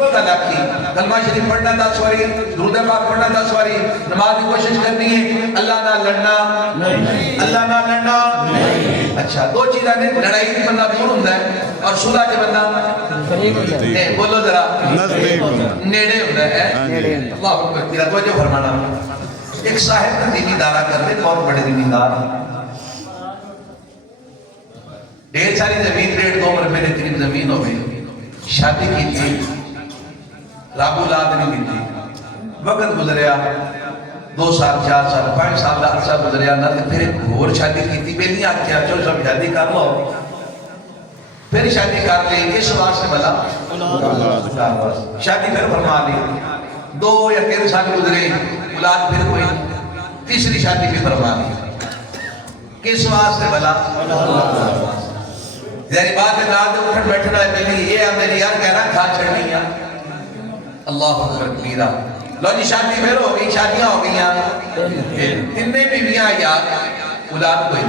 وہ گلا کی کلمہ شریف پڑھنا 10 باری درود پاک پڑھنا 10 باری نماز کی کوشش کرنی ہے اللہ نہ لڑنا اللہ نہ لڑنا اچھا دو چیزیں نے لڑائی کی بندہ دور ہوتا ہے اور صلح کے بندہ بولو ذرا نیڑے ہوتا ہے اللہ اکبر تیرا توجہ فرمانا ایک صاحب کا دینی دارہ کرتے بہت بڑے دینی دار ڈھیر ساری زمین 1.5-2 مربے کے قریب زمین ہو گئی شادی کی تھی رب اولاد نہیں دی تھی وقت گزریا 2 سال 4 سال 5 سال کا عرصہ گزریا نہ پھر ایک اور شادی کی تھی بیلی آکھیا چلو سب شادی کر لو پھر شادی کر لی اس واسطے بلا شادی پھر فرما لی 2 یا 3 سال گزرے اولاد پھر کوئی تیسری شادی بھی فرما لی کس واسطے بلا ذہنی بات ہے رات اٹھن بیٹھنا ہے پہلے یہ ہے میری یار کہنا کھا چھڑنی ہے اللہ اکبر کبیرہ لو جی شادی پھر ہو گئی شادیاں ہو گئی تننے بیویاں یار اولاد کوئی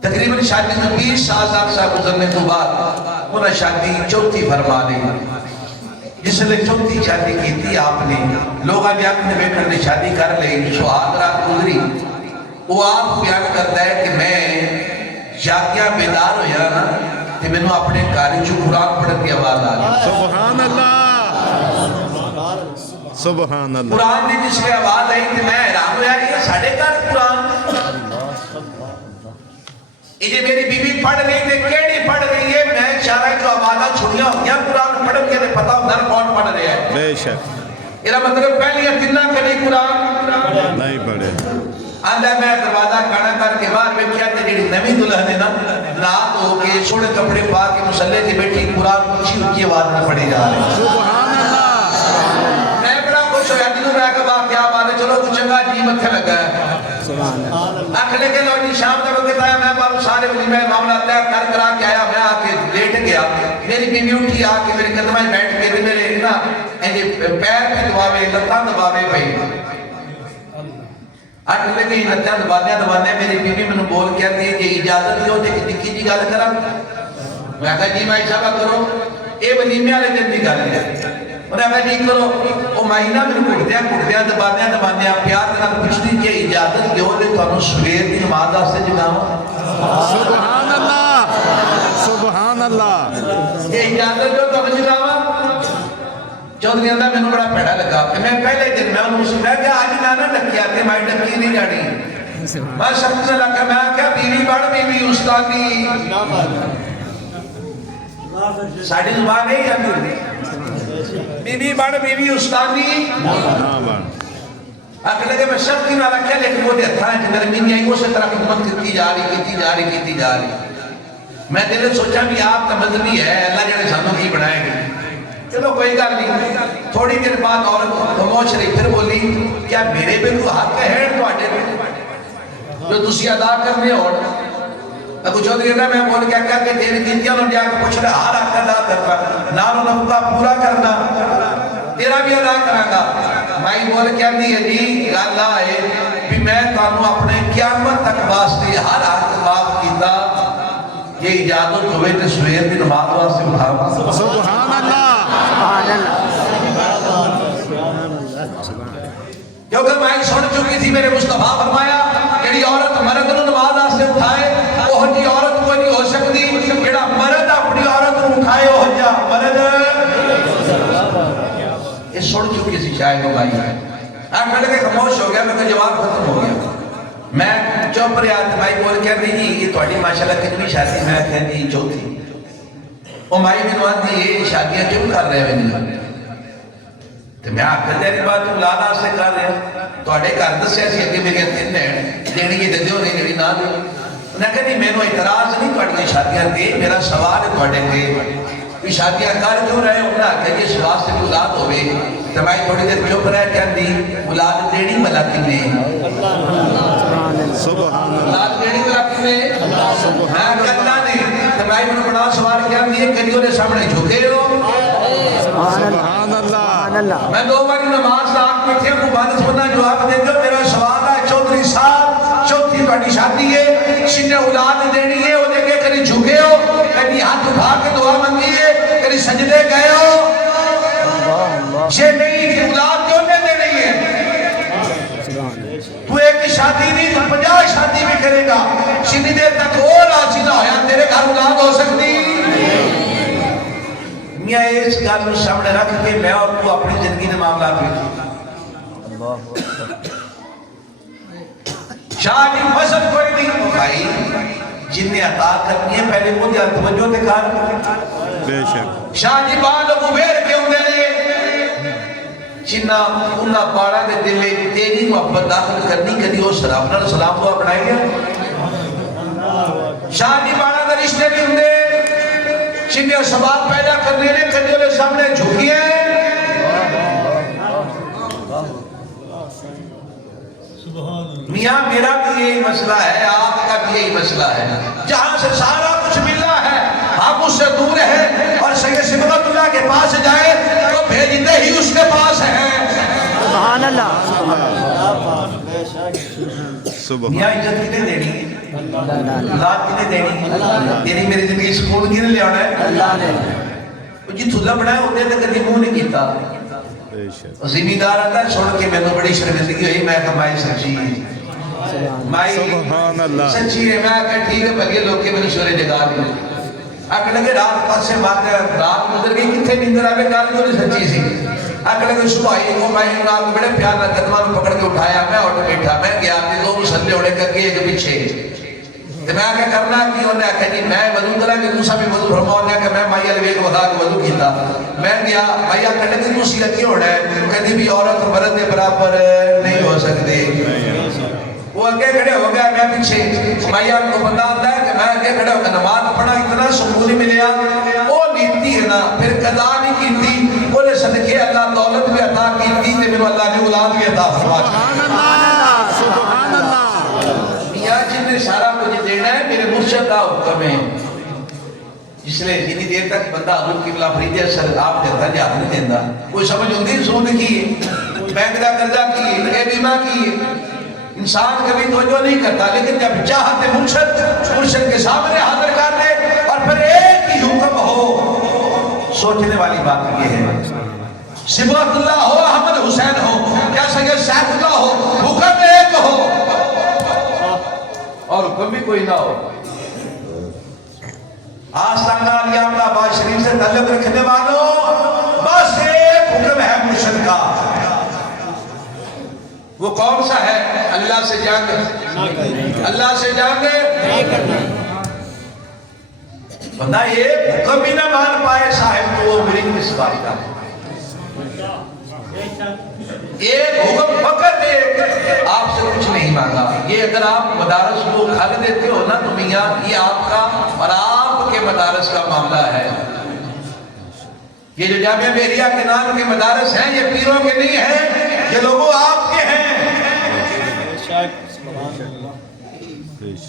تقریباً شادی میں 20 سال گزرنے تو بعد انہیں شادی چوتھی فرما لی جس نے چوتھی شادی کی تھی آپ نے لوگ آج آپ نے بیٹھر نے شادی کر لے سہاگ رات گزری وہ آپ بیان کرتا ہے کہ میں شادیاں بیدار ہو یا نا کہ میں نے اپنے کاری جو قرآن پڑھنے کی آواز آ گئی سبحان اللہ سبحان اللہ قرآن نے جس میں آواز آئی کہ میں حیران ہو یہ ساڑھے کار قرآن یہ میری بیوی پڑھ رہی تھے کیڑی پڑھ رہی ہے میں چاہ رہا ہے جو آوازہ چھوڑیاں ہوں یا قرآن پڑھ گیا تو پتا ہوں در کون پڑھ رہے ہیں بے شک یہ مطلب پہلی اتنا کری قرآن نہیں پڑھے آندھا میں دروازہ کھانا کر کے بعد میں کیا تھے جڑی نوی دلہن ہے نا رات ہو کے چھوڑے کپڑے پا کے مسلح سے بیٹھی قرآن اچھی اچھی آواز میں پڑھی جا رہے ہیں سبحان اللہ میں بڑا خوش ہویا دنوں میں آگا باپ کیا بات ہے چلو کچھ چنگا جی مکھے لگا ہے آنکھ لے کے لوٹی شام تک وقت آیا میں بارو سارے ولیمہ معاملہ تیار کر کرا کے آیا میں آکے لیٹ گیا میری بیوی اٹھی آکے میرے قدمہ بیٹھ کے میرے نا پیر پہ دباوے لتاں دباوے بھائی آٹھ لے کے لتاں دبانے میری بیوی میں بول کیا دی کہ اجازت دیو جے کہ نکی جی گال کرا میں کہا جی مائی صاحبہ کرو اے ولیمہ لے دن دی گال ہے انہیں کہا جی کرو وہ مہینہ میں کٹدیا دبانے پیار دینا پچھلی کہ اجازت دیو دے تو انہوں سویر دی نماز آستے جگاؤں سبحان اللہ سبحان اللہ یہ اجازت دیو تو انہوں جگاؤں چودھری اندہ میں نے بڑا پیڑا لگا کہ میں پہلے دن میں انہوں سے کہا کہ آج نانا ڈکیا کہ مائی ڈکی نہیں جاڑی میں شخص سے لگا میں کہا بیوی بڑھ بیوی استادی ساڑھی زبان ہے یا بیوی بڑھ بیوی استادی آکھ لگے میں شخص کی نہ رکھا لیکن وہ دیتا ہے کہ نرمینی آئی وہ سے طرح خدمت کرتی جا رہی میں دل سوچا بھی آپ کا مذہبی ہے اللہ جانے سانوں کی بنائے گی چلو کوئی گا نہیں تھوڑی دیر بعد اور خموش رہی پھر بولی کیا میرے بھی تو حق ہے تو آٹے جو تسی ادا کرنے اور ابو چودھری نے میں بول کیا کہ تیری گنتیاں لوگ جا کے پوچھ رہے ہار حق ادا کرنا نارو نفقہ پورا کرنا تیرا بھی ادا کراں مائی بول کیا دی ہے جی اللہ ہے بھی میں تانوں اپنے قیامت تک واسطے ہر حق معاف کیتا یہ اجازت ہوئے تے سویر دی نماز واسطے اٹھاؤں سبحان اللہ کیونکہ میں سن چکی تھی میرے مصطفیٰ فرمایا کہ عورت مرد نو نماز واسطے اٹھائے وہ جی عورت کوئی نہیں ہو سکتی جڑا مرد اپنی عورت نو اٹھائے ہو جا مرد یہ سن چکی تھی شاید ہو گئی کھڑے کے خاموش ہو گیا میں کو جواب ختم ہو گیا میں چوپ رہا تھا مائی بول کیا دی جی یہ تھوڑی ماشاءاللہ کتنی شادی میں کہہ دی چوتھی وہ مائی میں نوان دی یہ شادیاں کیوں کر رہے ہیں تو میں آپ کہتے ہیں بات اولادا سے کر رہے ہیں تو اڑے کر دسے ایسی اگے میری تین ہیں دینی کی دے دیو نہیں دینی نہ دیو انہیں کہا نہیں میں نے اعتراض نہیں توڑی شادیاں دی میرا سوال ہے توڑے کے کہ شادیاں کر کیوں رہے ہوں نا کہ یہ سوال سے اولاد ہوئے تو میں تھوڑی دیر چپ رہے کیا دی اولاد دینی ملا کنے اولاد دینی ملا کنے میں کہتا نہیں تو میں نے بڑا سوال کیا دی کریوں نے سامنے جھکے ہو سبحان اللہ میں 2 باری نماز رات میں تھے مبارس بندہ جواب دے دو میرا سوال ہے چودھری صاحب چوتھی بڑی شادی ہے شنہ اولاد دینی ہے وہ دیکھے کری جھکے ہو کبھی ہاتھ اٹھا کے دعا منگی ہے کبھی سجدے گئے ہو یہ نہیں کہ اولاد کیوں نہیں دے رہی ہے؟ تو ایک شادی نہیں تو 50 شادی بھی کرے گا، جتنی دیر تک وہ راضی نہ ہویا تیرے گھر اولاد ہو سکتی؟ میاں اس گل کو سامنے رکھ کے میں اور تو اپنی زندگی کے معاملات میں شاہ جی مذہب کوئی نہیں بھائی، جن نے عطا کرنی ہے پہلے وہ دیا توجہ تے کار بے شک شاہ جی بال مبیر کے ہوں دے جنہ انہا پارا دے دلے تیری محبت داخل کرنی کدی وہ سلام دعا بنائی ہے۔ شاہ جی بارا دے رشتے بھی ہوں دے جنہیں سباب پیدا کرنے لے کدی انہیں سامنے جھکی ہیں۔ میاں میرا بھی یہی مسئلہ ہے، آپ کا بھی یہی مسئلہ ہے، جہاں سے سارا کچھ ملا ہے ہم اس سے دور ہیں، اور سید صبغت اللہ کے پاس جائے تو بھیجتے ہی اس کے پاس ہیں۔ سبحان اللہ سبحان میاں عزت کنے دینی ہے؟ اولاد کنے دینی ہے؟ تیری میری زندگی سکون کنے لے آنا ہے؟ اللہ نے جی تھوڑا بڑھائے ہوتے ہیں کدی منہ نہیں کیتا۔ بے شک زمیندار آتا ہے چھوڑ کے میں تو بڑی شرمندگی ہوئی، میں کہا مائی سچی مائی سبحان اللہ سچی ہے، میں کہا ٹھیک ہے بھگے لوگ کے میں شورے جگا دی آکھ لگے رات پاس سے ماتے رات گزر گئی کتھے نیندر آگے گال جو نہیں سچی سی آکھ لگے صبح آئی کو میں انہاں کو بڑے پیار نہ قدمان پکڑ کے اٹھایا میں اٹھ بیٹھا میں گیا کہ دو مسلے اڑے کر کے ایک پیچھے تو میں کہا کرنا کی انہیں آکھا جی میں وضو کرا کہ دوسرا بھی وضو فرماؤں نے کہ میں مائیہ لے کے بتا کے وضو کیتا میں گیا مائیہ کہنے کہ دوسری لگی ہوڑا ہے کہتی بھی عورت مرد کے برابر نہیں ہو سکتے وہ اگے کھڑے ہو گیا میں پیچھے مائیہ کو بتا آتا ہے کہ میں اگے کھڑے ہو گیا نماز پڑھا اتنا سکونی ملیا وہ نیتی ہے نا پھر قضا نہیں کی تھی بولے صدقے اللہ دولت بھی عطا کی تھی تے میرے اللہ نے اولاد بھی عطا فرما سبحان اللہ میاں جن نے سارا کچھ دینا ہے میرے مرشد کا حکم ہے جس لئے جنہی دیر تک بندہ حضور قبلہ فرید اثر آپ دیتا جات نہیں دیندہ کوئی سمجھ ہوندی سود کی بینک دا قرضہ کی اے بیمہ کی انسان کبھی توجہ نہیں کرتا لیکن جب چاہتے مرشد کے سامنے حاضر کر دے اور پھر ایک ہی حکم ہو سوچنے والی بات یہ ہے صبغت اللہ ہو احمد حسین ہو کیا سید سیف اللہ ہو حکم ایک ہو اور حکم بھی کوئی نہ ہو آستانہ علی آمدہ آباد شریف سے تعلق رکھنے والوں بس ایک حکم ہے مرشد کا وہ کون سا ہے اللہ سے جنگ اللہ سے جنگ بندہ ایک حکم بھی نہ مان پائے صاحب تو وہ میری کس بات کا ہے ایک حکم فقط ایک آپ سے کچھ نہیں مانگا یہ اگر آپ مدارس کو کھل دیتے ہو نا تو میاں یہ آپ کا اور آپ کے مدارس کا معاملہ ہے یہ جو جامعہ بحریہ کے نام کے مدارس ہیں یہ پیروں کے نہیں ہیں یہ لوگوں آپ کے ہیں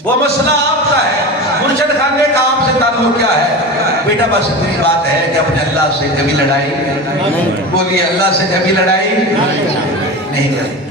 وہ مسئلہ آپ کا ہے مرشد خانے کا آپ سے تعلق کیا ہے بیٹا بس اتنی بات ہے کہ اپنے اللہ سے کبھی لڑائی بولیے اللہ سے کبھی لڑائی نہیں کریں